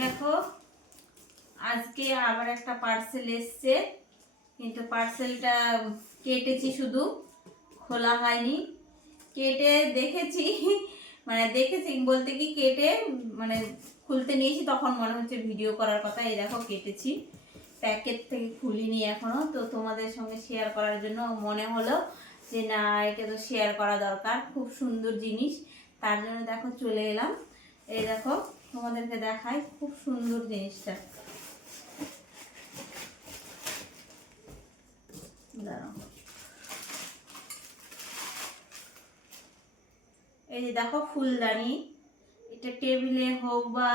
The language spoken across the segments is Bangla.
দেখো আজকে আবার একটা পার্সেল এসছে, কিন্তু পার্সেলটা কেটেছি, শুধু খোলা হয়নি। কেটে দেখেছি, মানে দেখেছি বলতে কি কেটে মানে খুলতে নিয়েছি, তখন মনে হচ্ছে ভিডিও করার কথা। এই দেখো কেটেছি, প্যাকেট থেকে খুলিনি এখনো, তো তোমাদের সঙ্গে শেয়ার করার জন্য মনে হলো যে না, এটা তো শেয়ার করা দরকার। খুব সুন্দর জিনিস, তার জন্য দেখো চলে এলাম। এই দেখো তোমাদেরকে দেখাই, খুব সুন্দর জিনিসটা। দাঁড়াও, এই যে দেখো ফুলদানি। এটা টেবিলে হোক বা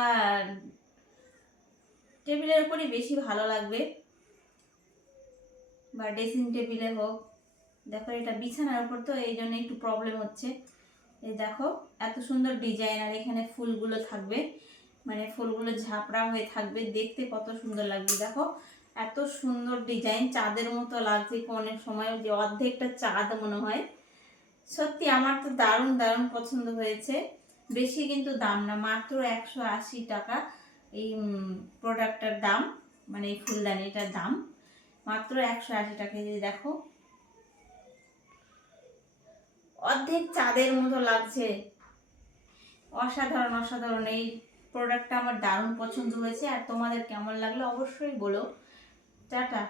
টেবিলের উপরই বেশি ভালো লাগবে, বা ড্রেসিং টেবিলে হোক। দেখো এটা বিছানার উপর, তো এই জন্য একটু প্রবলেম হচ্ছে। এই দেখো এত সুন্দর ডিজাইন, আর এখানে ফুলগুলো থাকবে, মানে ফুলগুলো ঝাপড়া হয়ে থাকবে, দেখতে কত সুন্দর লাগবে। দেখো এত সুন্দর ডিজাইন, চাঁদের মতো লাগছে। অনেক সময় যে অর্ধেকটা চাঁদ মনে হয়। সত্যি আমার তো দারুণ দারুণ পছন্দ হয়েছে। বেশি কিন্তু দাম না, মাত্র 180 টাকা এই প্রোডাক্টটার দাম, মানে এই ফুলদানিটার দাম মাত্র 180 টাকা। এই দেখো অর্ধেক চাঁদের মতো লাগছে, অসাধারণ অসাধারণ। এই প্রোডাক্টটা আমার দারুণ পছন্দ হয়েছে। আর তোমাদের কেমন লাগলো অবশ্যই বলো। টাটা।